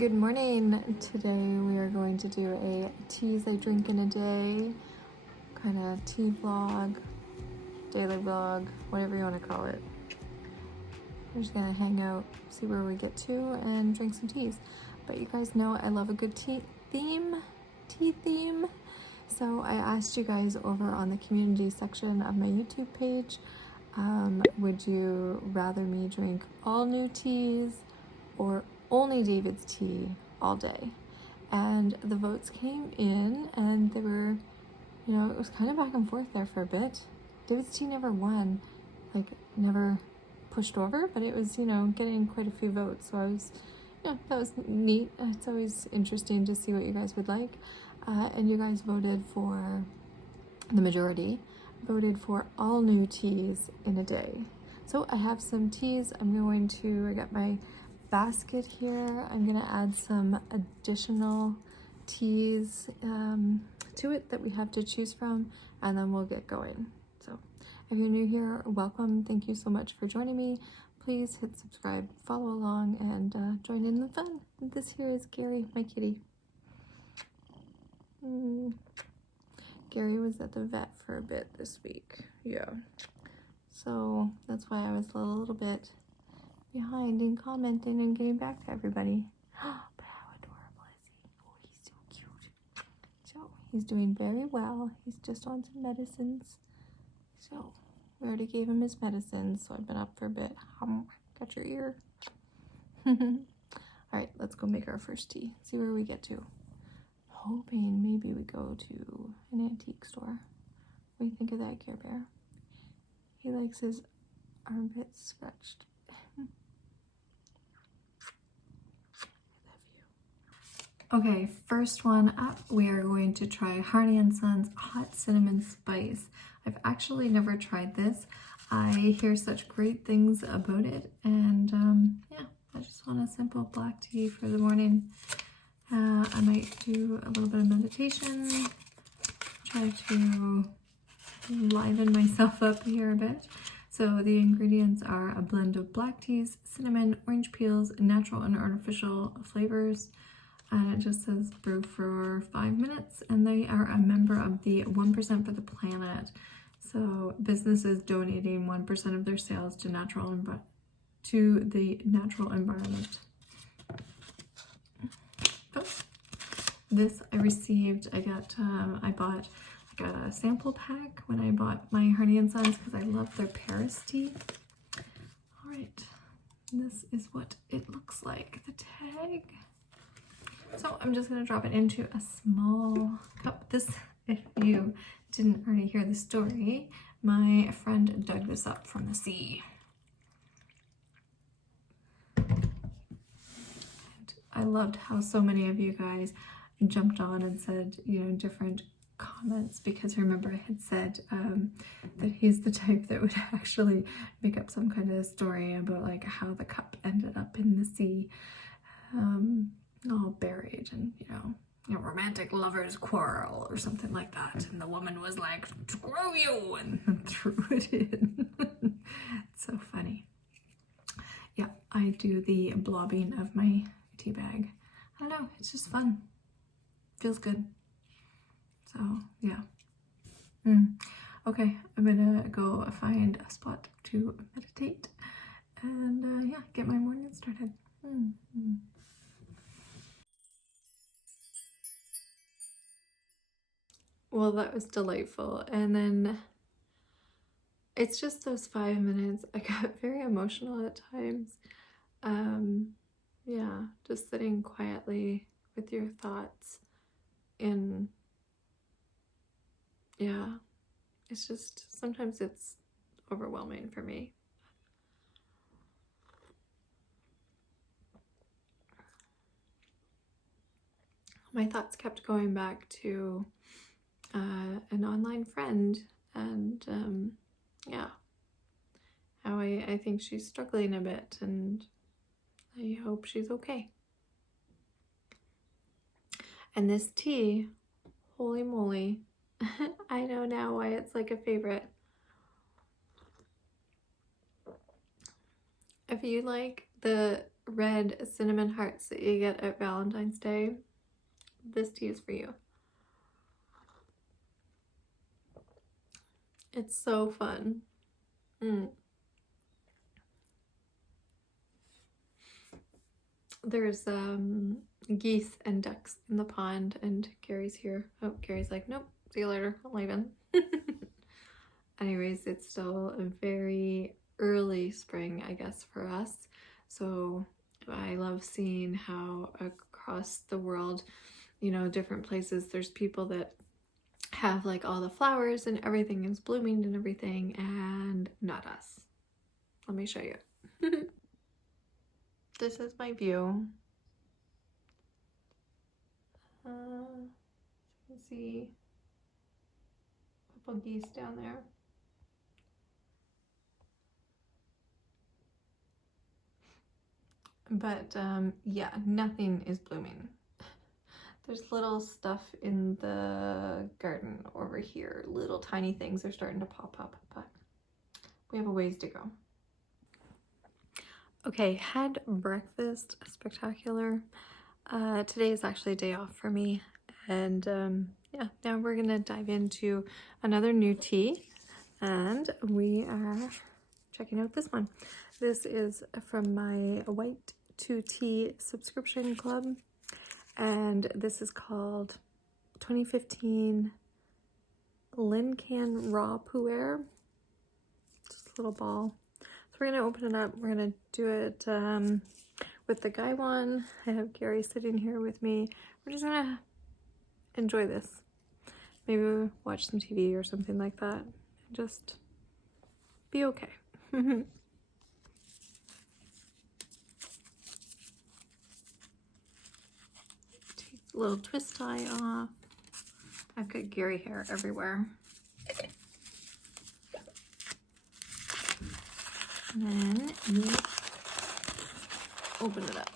Good morning. Today we are going to do a teas I drink in a day, kind of tea vlog, daily vlog, whatever you want to call it. We're just gonna hang out, see where we get to, and drink some teas. But you guys know I love a good tea theme. So I asked you guys over on the community section of my YouTube page, would you rather me drink all new teas or only David's tea all day? And the votes came in and they were, it was kind of back and forth there for a bit. David's tea never won, like never pushed over, but it was, getting quite a few votes. So I was, that was neat. It's always interesting to see what you guys would like. And you guys voted for, the majority voted for all new teas in a day. So I have some teas. I got my basket here. I'm gonna add some additional teas to it that we have to choose from, and then we'll get going. So if you're new here, welcome. Thank you so much for joining me. Please hit subscribe, follow along, and join in the fun. This here is Gary, my kitty. Gary was at the vet for a bit this week. Yeah, so that's why I was a little bit behind in commenting and getting back to everybody. But how adorable is he? Oh, he's so cute. So he's doing very well. He's just on some medicines. So we already gave him his medicines, so I've been up for a bit. Got your ear. All right, let's go make our first tea. See where we get to. Hoping maybe we go to an antique store. What do you think of that, Care Bear? He likes his armpits scratched. Okay, first one up, we are going to try Harney & Sons Hot Cinnamon Spice. I've actually never tried this. I hear such great things about it, and yeah, I just want a simple black tea for the morning. I might do a little bit of meditation, try to liven myself up here a bit. So the ingredients are a blend of black teas, cinnamon, orange peels, natural and artificial flavors. And it just says brew for 5 minutes, and they are a member of the 1% for the Planet. So businesses donating 1% of their sales to the natural environment. So this I received. I got a sample pack when I bought my Harney & Sons because I love their Paris tea. All right, this is what it looks like. The tag. So I'm just going to drop it into a small cup. This, if you didn't already hear the story, my friend dug this up from the sea. And I loved how so many of you guys jumped on and said, different comments, because remember I had said that he's the type that would actually make up some kind of story about like how the cup ended up in the sea. All buried, and romantic lovers quarrel or something like that, and the woman was like, screw you, and threw it in. It's so funny. Yeah, I do the blobbing of my tea bag. I don't know, it's just fun. Feels good. So yeah. Okay, I'm gonna go find a spot to meditate and yeah, get my morning started. Well, that was delightful. And then it's just those 5 minutes. I got very emotional at times. Yeah, just sitting quietly with your thoughts in, yeah, it's just, sometimes it's overwhelming for me. My thoughts kept going back to an online friend, and yeah, how I think she's struggling a bit, and I hope she's okay. And this tea, holy moly, I know now why it's like a favorite. If you like the red cinnamon hearts that you get at Valentine's Day, this tea is for you. It's so fun. There's geese and ducks in the pond, and Gary's here. Oh, Gary's like, nope, see you later, I'm leaving. Anyways, it's still a very early spring, I guess, for us. So I love seeing how across the world, you know, different places, there's people that have like all the flowers and everything is blooming and everything, and not us. Let me show you. This is my view. You can see a couple geese down there. But yeah, nothing is blooming. There's little stuff in the garden over here. Little tiny things are starting to pop up, but we have a ways to go. Okay, had breakfast, spectacular. Today is actually a day off for me, and yeah, now we're gonna dive into another new tea, and we are checking out this one. This is from my White to Tea subscription club, and this is called 2015 Lincang Raw Puer. Just a little ball. So we're gonna open it up. We're gonna do it with the guy one. I have Gary sitting here with me. We're just gonna enjoy this. Maybe we'll watch some TV or something like that. Just be okay. Take a little twist tie off. I've got Gary hair everywhere. And then you open it up.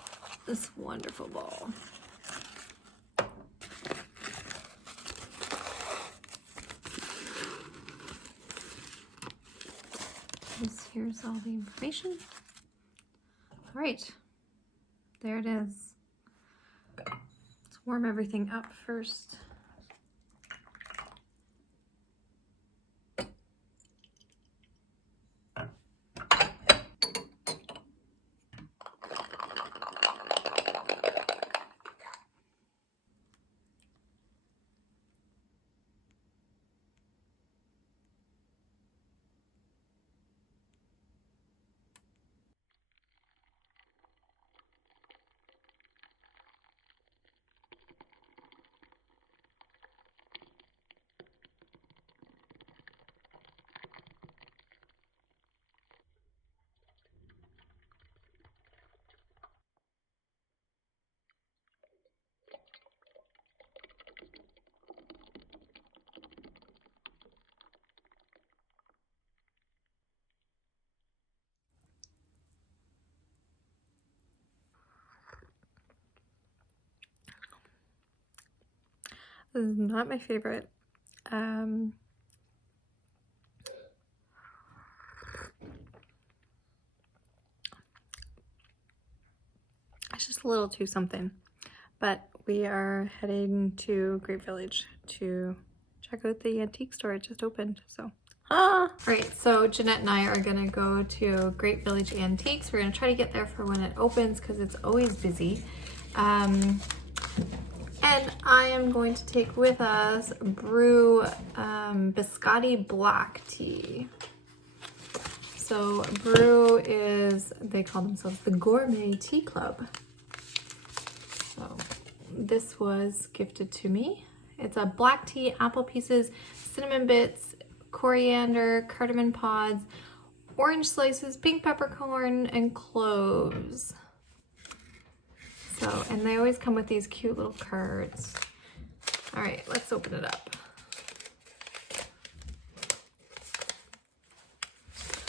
This wonderful ball. Here's all the information. All right, there it is. Let's warm everything up first. This is not my favorite. It's just a little too something. But we are heading to Great Village to check out the antique store. It just opened, so. All right, so Jeanette and I are gonna go to Great Village Antiques. We're gonna try to get there for when it opens because it's always busy. And I am going to take with us Bruu Biscottea black tea. So Bruu is, they call themselves the Gourmet Tea Club. So this was gifted to me. It's a black tea, apple pieces, cinnamon bits, coriander, cardamom pods, orange slices, pink peppercorn, and cloves. So, and they always come with these cute little cards. All right, let's open it up.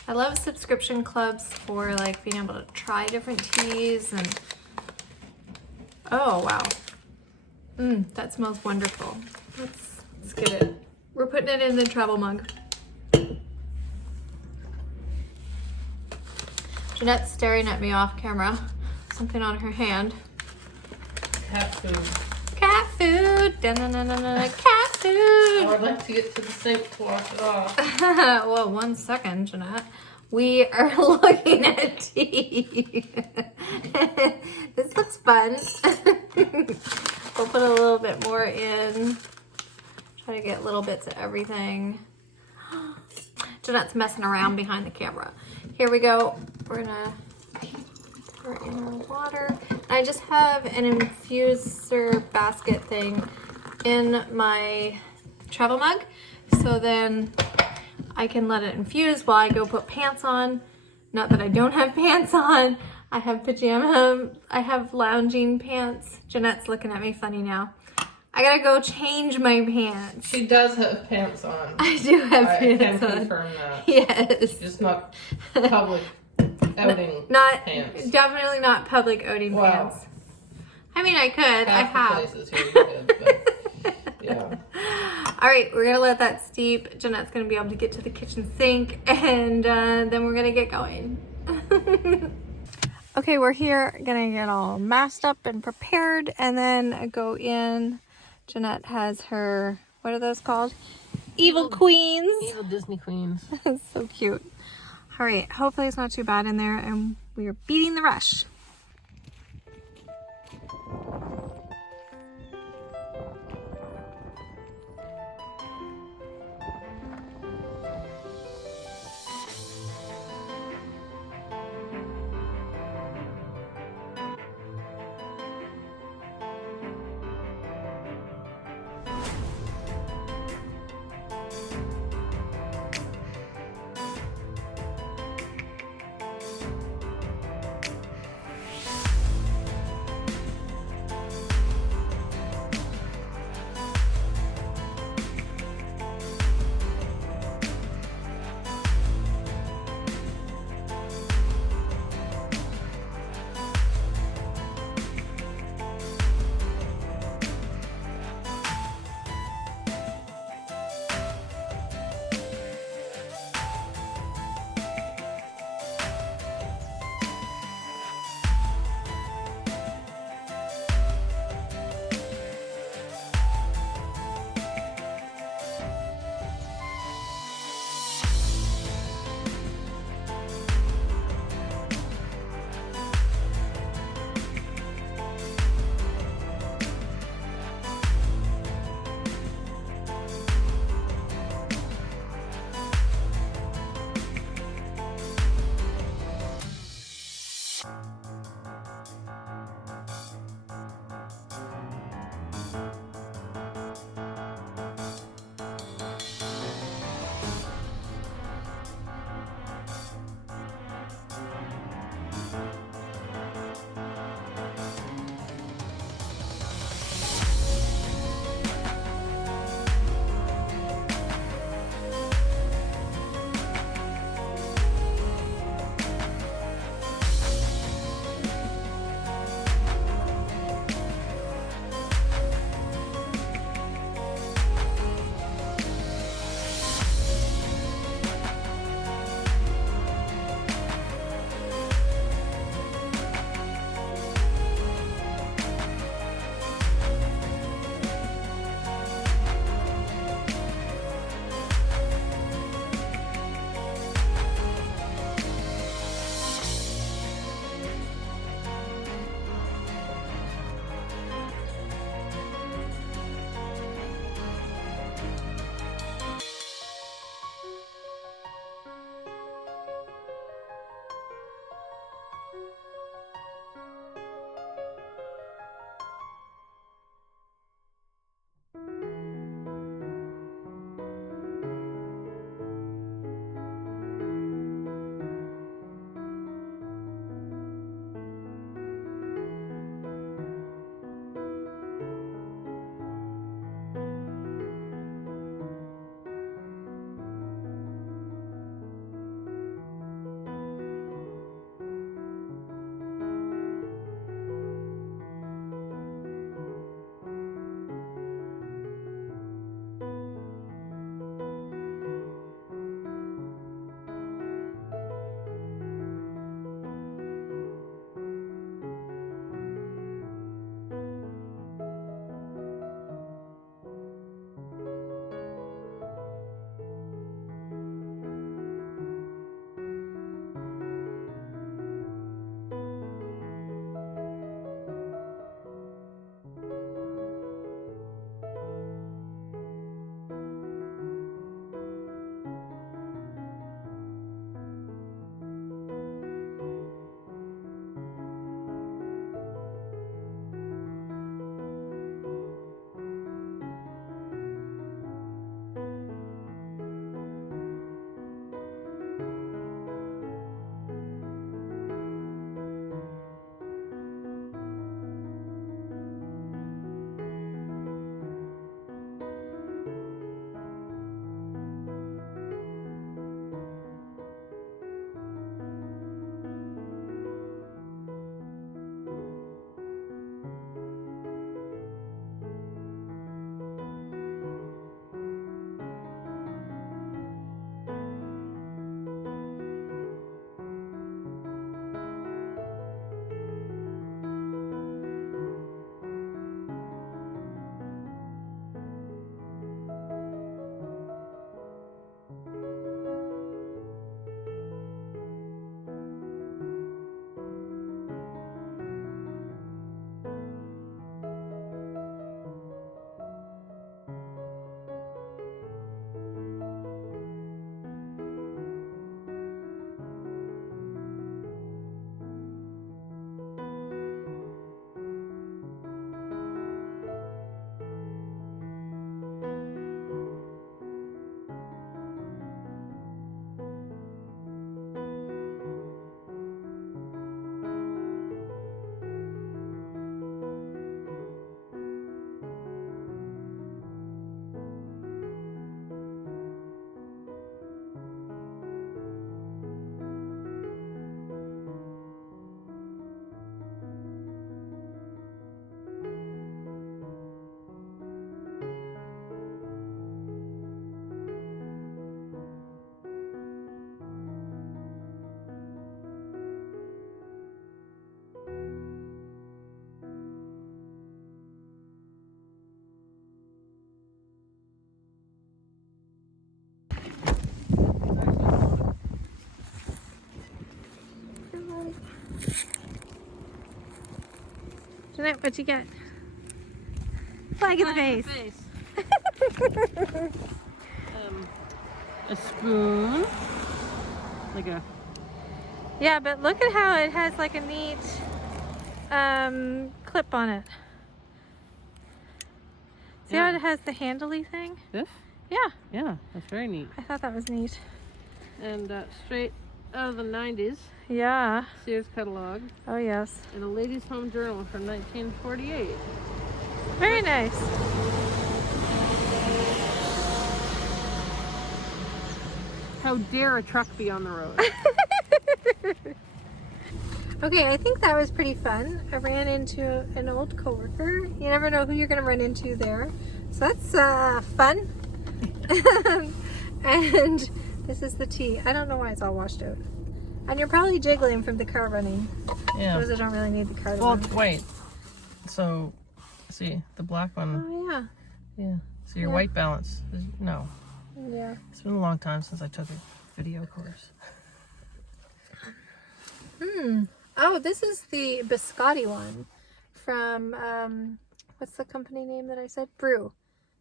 I love subscription clubs for like being able to try different teas and, oh wow. That smells wonderful. Let's get it. We're putting it in the travel mug. Jeanette's staring at me off camera. something on her hand. Cat food. Cat food. Da-na-na-na-na. Cat food. I would like to get to the sink to wash it off. Well, 1 second, Jeanette. We are looking at tea. This looks fun. We'll put a little bit more in. Try to get little bits of everything. Jeanette's messing around behind the camera. Here we go. We're gonna pour in our water. I just have an infuser basket thing in my travel mug, so then I can let it infuse while I go put pants on. Not that I don't have pants on. I have pajama, I have lounging pants. Jeanette's looking at me funny now. I gotta go change my pants. She does have pants on. I do have pants on. I can confirm that. Yes. Just not public outing pants. Definitely not public outing pants. I mean, I could. I have. Places here you could, but yeah. All right, we're gonna let that steep. Jeanette's gonna be able to get to the kitchen sink, and then we're gonna get going. Okay, we're here, gonna get all masked up and prepared, and then go in. Jeanette has her, what are those called? Evil Queens. Evil Disney Queens. So cute. All right, hopefully it's not too bad in there, and we are beating the rush. Jeanette, what'd you get? Flag in the face. A spoon. Like a... Yeah, but look at how it has like a neat clip on it. See how it has the handly thing? This? Yeah. Yeah, that's very neat. I thought that was neat. And straight out of the 90s. Yeah. Sears catalog. Oh, yes. And a ladies' home journal from 1948. Very nice. How dare a truck be on the road? Okay, I think that was pretty fun. I ran into an old coworker. You never know who you're going to run into there. So that's fun. And this is the tea. I don't know why it's all washed out. And you're probably jiggling from the car running. Yeah. Because I don't really need the car to Well, run. wait. So, see, the black one. Oh, yeah. Yeah. So your Yeah. white balance is, no. Yeah. It's been a long time since I took a video course. Oh, this is the biscotti one from, what's the company name that I said? Bruu.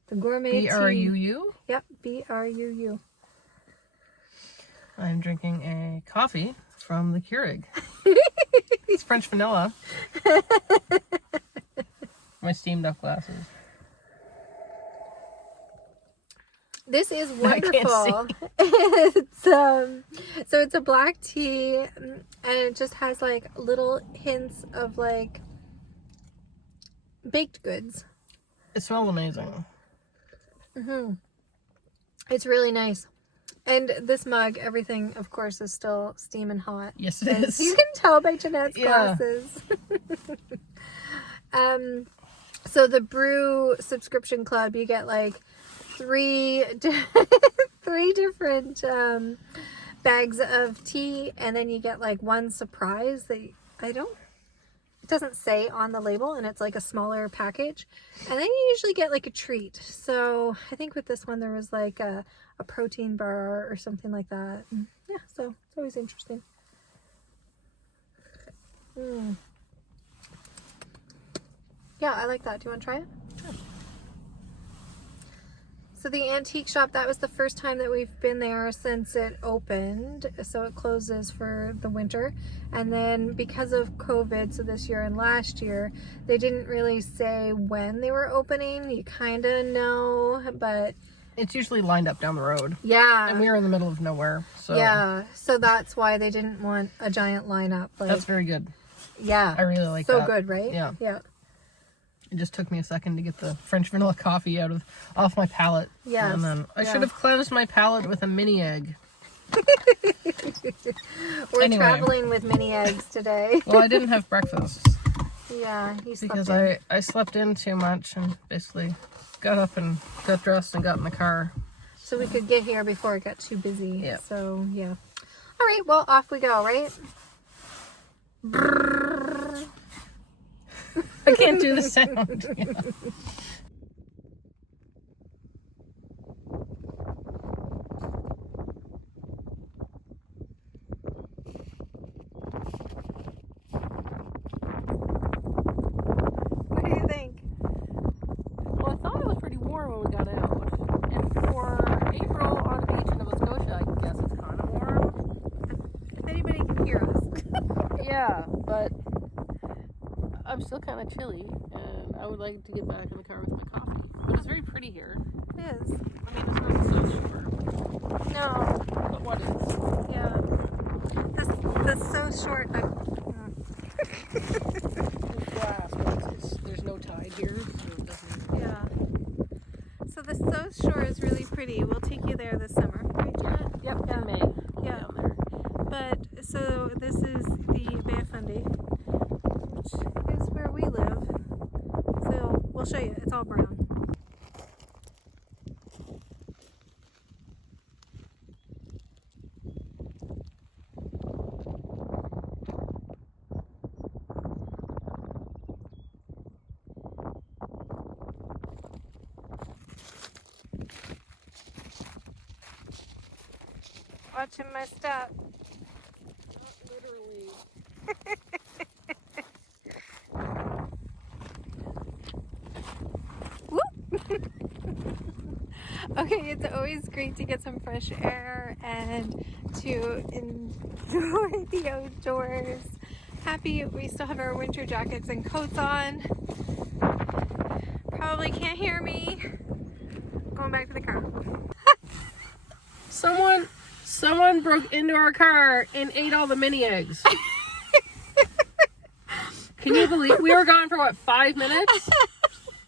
The Gourmet tea. B-R-U-U? Yep, B-R-U-U. I'm drinking a coffee from the Keurig. It's French vanilla. My steamed up glasses. This is I can't wonderful. It's so it's a black tea, and it just has like little hints of like baked goods. It smells amazing. It's really nice. And this mug, everything, of course, is still steaming hot. Yes, it is. You can tell by Jeanette's glasses. So the Bruu subscription club, you get like three different bags of tea, and then you get like one surprise that it doesn't say on the label, and it's like a smaller package. And then you usually get like a treat. So I think with this one there was like a protein bar or something like that. And yeah, so it's always interesting. Yeah, I like that. Do you want to try it? Sure. So the antique shop, that was the first time that we've been there since it opened. So it closes for the winter. And then because of COVID, so this year and last year, they didn't really say when they were opening. You kind of know, but... It's usually lined up down the road. Yeah. And we are in the middle of nowhere, so... Yeah, so that's why they didn't want a giant lineup. Like, That's very good. Yeah. I really like that. that. So good, right? Yeah. Yeah. It just took me a second to get the French vanilla coffee off my palate. Yes. And then I should have cleansed my palate with a mini egg. We're traveling with mini eggs today. Well, I didn't have breakfast. Yeah, you slept Because in. I slept in too much and basically got up and got dressed and got in the car. So we could get here before it got too busy. Yeah. So, yeah. All right, well, off we go, right? I can't do the sound. Yeah. What do you think? Well, I thought it was pretty warm when we got out. And for April on the beach in Nova Scotia, I guess it's kind of warm. If anybody can hear us. Yeah, but I'm still kind of chilly, and I would like to get back in the car with my coffee. But it's very pretty here. It is. I mean, it's not the South Shore, No. but what is? Yeah. That's so short. It's grass, but there's no tide here, so it doesn't... Yeah. So the South Shore is really pretty. We'll take you there this summer. Right, Janet? Yep, Yeah. in May. We'll Yeah. be down there. But, so this is the Bay of Fundy, which is where we live. So we'll show you. It's all brown. Watching my step. Literally. Okay, it's always great to get some fresh air and to enjoy the outdoors. Happy we still have our winter jackets and coats on. Probably can't hear me. Going back to the car. Someone broke into our car and ate all the mini eggs. Can you believe we were gone for what, 5 minutes?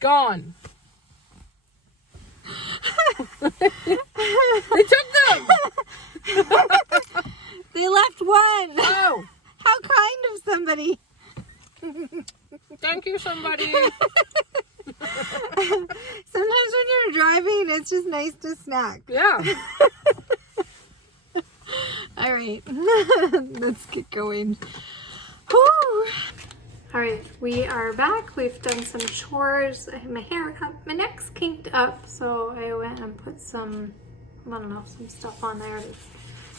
Gone. They took them. They left one. Oh, How kind of somebody. thank you, somebody. Sometimes when you're driving, it's just nice to snack. Yeah. All right, let's get going. Whew. All right, we are back. We've done some chores. I have my hair up, my neck's kinked up, so I went and put some, I don't know, some stuff on there to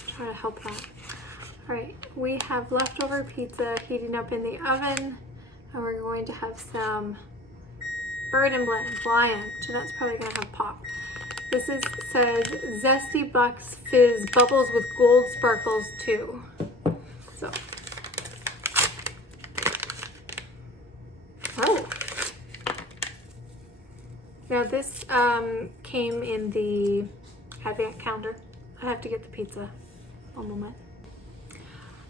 try to help that. All right, we have leftover pizza heating up in the oven, and we're going to have some bird and lion, so that's probably gonna have pop. This says Zesty Bucks Fizz bubbles with gold sparkles too. So, oh, now this came in the advent calendar. I have to get the pizza. One moment.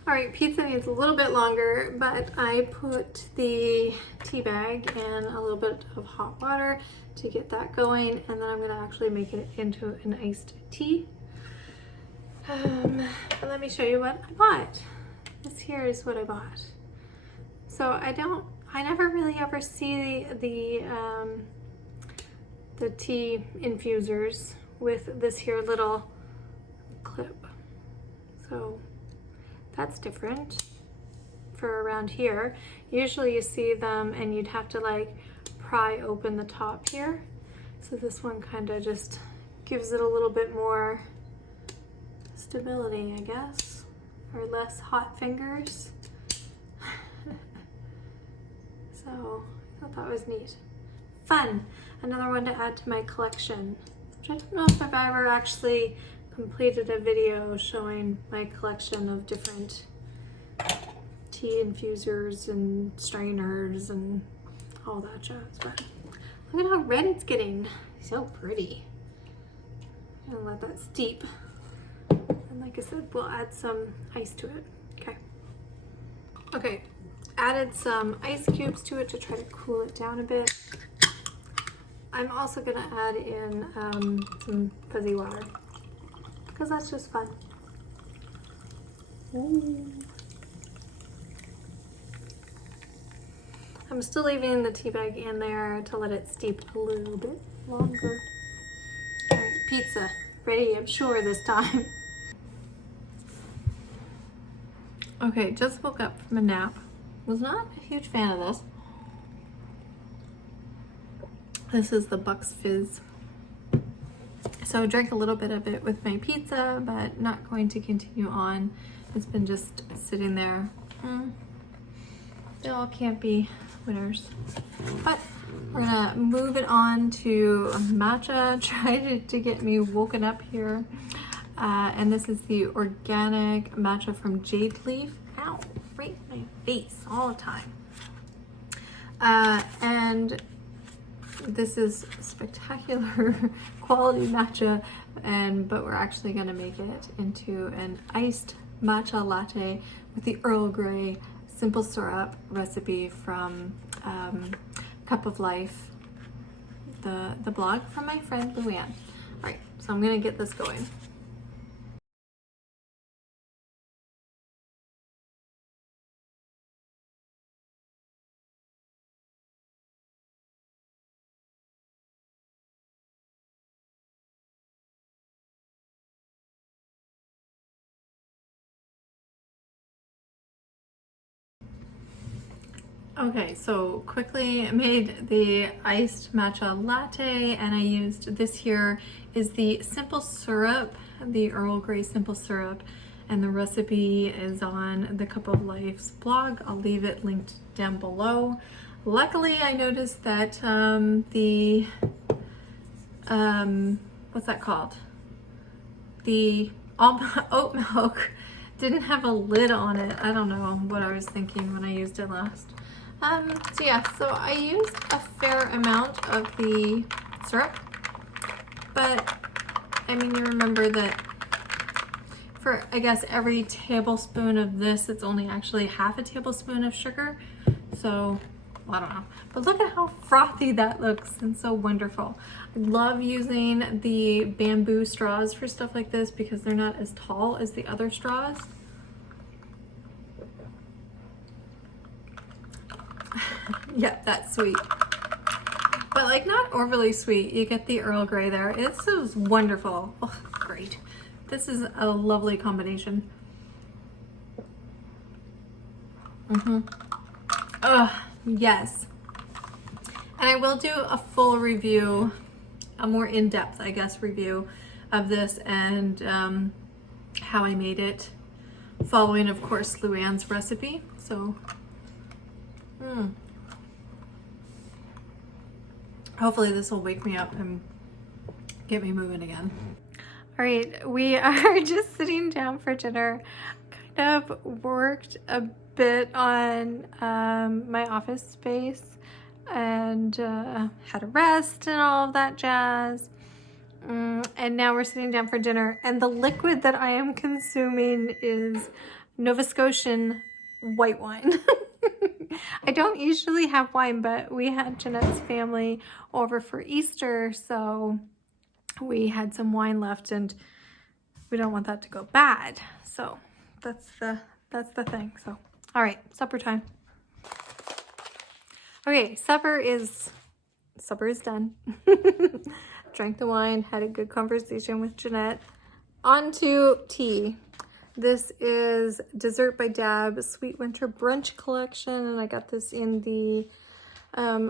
All right, pizza needs a little bit longer, but I put the tea bag in a little bit of hot water to get that going, and then I'm gonna actually make it into an iced tea. But let me show you what I bought. This here is what I bought. So I never really ever see the tea infusers with this here little clip. So that's different for around here. Usually you see them and you'd have to like pry open the top here. So this one kind of just gives it a little bit more stability, I guess, or less hot fingers. So I thought that was neat. Fun. Another one to add to my collection, which I don't know if I've ever actually completed a video showing my collection of different tea infusers and strainers and all that jazz. But look at how red it's getting. So pretty. And let that steep. And like I said, we'll add some ice to it. Okay. Okay. Added some ice cubes to it to try to cool it down a bit. I'm also gonna add in some fuzzy water, because that's just fun. Ooh. I'm still leaving the tea bag in there to let it steep a little bit longer. All right, pizza ready, I'm sure this time. Okay, just woke up from a nap. Was not a huge fan of this. This is the Bucks Fizz. So I drank a little bit of it with my pizza, but not going to continue on. It's been just sitting there. They all can't be winners. But we're gonna move it on to matcha. Try to get me woken up here. And this is the organic matcha from Jade leaf. Ow, right in my face all the time. And this is spectacular quality matcha, but we're actually going to make it into an iced matcha latte with the Earl Grey simple syrup recipe from Cup of Life, the blog from my friend Luann. All right, so I'm going to get this going. Okay, so quickly made the iced matcha latte, and I used this here is the simple syrup, the Earl Grey simple syrup, and the recipe is on the Cup of Life's blog. I'll leave it linked down below. Luckily, I noticed that what's that called? The oat milk didn't have a lid on it. I don't know what I was thinking when I used it last. So yeah, so I used a fair amount of the syrup, but I mean, you remember that for, I guess, every tablespoon of this, it's only actually half a tablespoon of sugar. So, I don't know. But look at how frothy that looks and so wonderful. I love using the bamboo straws for stuff like this because they're not as tall as the other straws. Yep, that's sweet. But like not overly sweet. You get the Earl Grey there. It's so wonderful. Oh, great. This is a lovely combination. Oh, yes. And I will do a full review, a more in-depth, I guess, review of this and how I made it, following, of course, Luann's recipe. So, hopefully this will wake me up and get me moving again. All right, we are just sitting down for dinner. Kind of worked a bit on my office space and had a rest and all of that jazz. And now we're sitting down for dinner, and the liquid that I am consuming is Nova Scotian white wine. I don't usually have wine, but we had Jeanette's family over for Easter, so we had some wine left and we don't want that to go bad. So that's the thing. So, all right, supper time. Okay, supper is done. Drank the wine, had a good conversation with Jeanette. On to tea. This is Dessert by Dab Sweet Winter Brunch Collection, and I got this in the,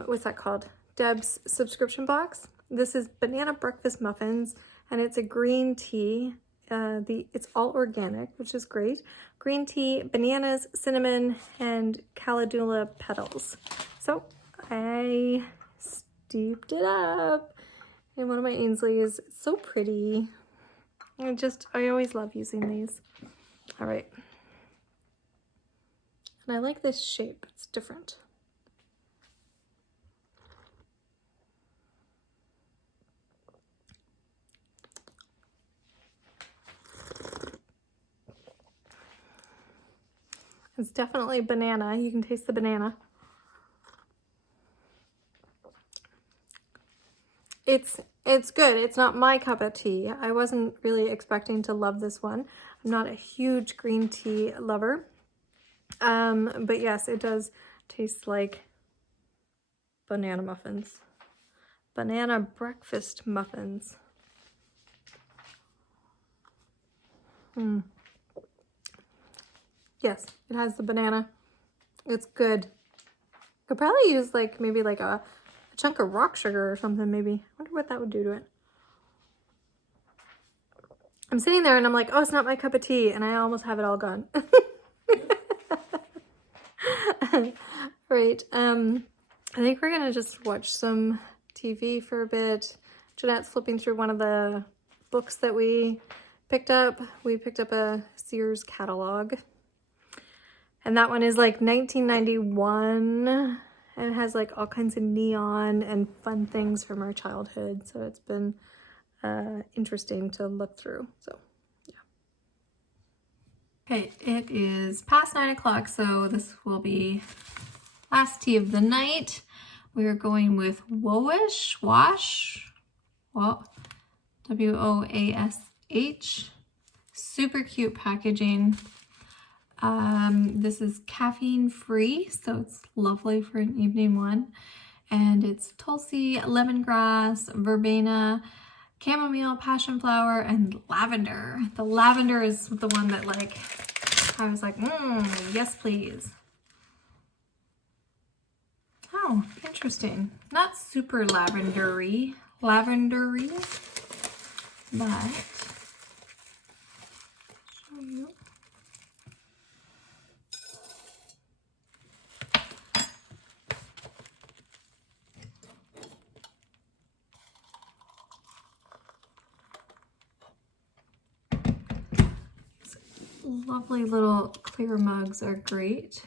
what's that called? Deb's subscription box. This is banana breakfast muffins, and it's a green tea. It's all organic, which is great. Green tea, bananas, cinnamon, and calendula petals. So I steeped it up in one of my Ainsleys. It's so pretty. I always love using these. All right. And I like this shape. It's different. It's definitely banana. You can taste the banana. It's good. It's not my cup of tea. I wasn't really expecting to love this one. I'm not a huge green tea lover. But yes, it does taste like banana muffins. Banana breakfast muffins. Yes, it has the banana. It's good. Could probably use like maybe like a chunk of rock sugar or something maybe. I wonder what that would do to it. I'm sitting there and I'm like, oh, it's not my cup of tea, and I almost have it all gone. Right. I think we're gonna just watch some TV for a bit. Jeanette's flipping through one of the books that we picked up. We picked up a Sears catalog. And that one is like 1991 and it has like all kinds of neon and fun things from our childhood. So it's been interesting to look through. So yeah. Okay, it is past 9 o'clock, so this will be last tea of the night. We are going with Wōash, W-O-A-S-H. Super cute packaging. This is caffeine free, so it's lovely for an evening one. And it's tulsi, lemongrass, verbena, chamomile, passion flower, and lavender. The lavender is the one that like, I was like, yes please. Oh, interesting. Not super lavendery, but lovely little clear mugs are great.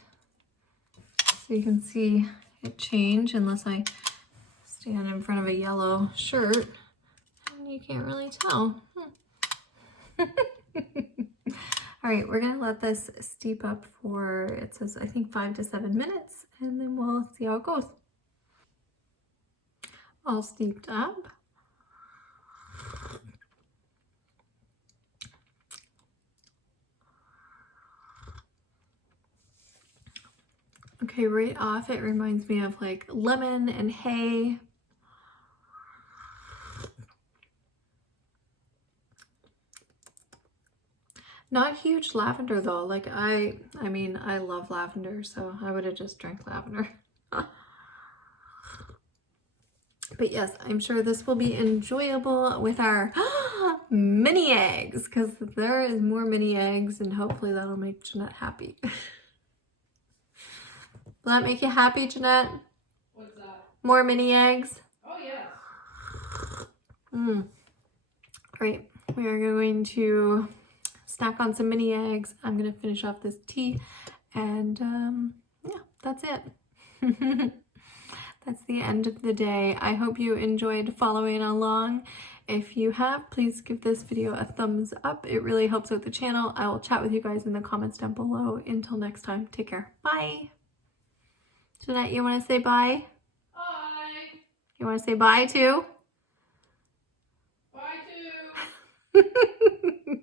So you can see it change unless I stand in front of a yellow shirt and you can't really tell. All right, we're gonna let this steep up for, it says, I think 5 to 7 minutes, and then we'll see how it goes. All steeped up. Okay, right off, it reminds me of like lemon and hay. Not huge lavender though. Like I mean, I love lavender, so I would have just drank lavender. But yes, I'm sure this will be enjoyable with our mini eggs, because there is more mini eggs and hopefully that'll make Jeanette happy. Will that make you happy, Jeanette? What's that? More mini eggs? Oh, yes. Great. We are going to snack on some mini eggs. I'm going to finish off this tea, and yeah, that's it. That's the end of the day. I hope you enjoyed following along. If you have, please give this video a thumbs up. It really helps out the channel. I will chat with you guys in the comments down below. Until next time, take care. Bye. Jeanette, you want to say bye? Bye. You want to say bye too? Bye too.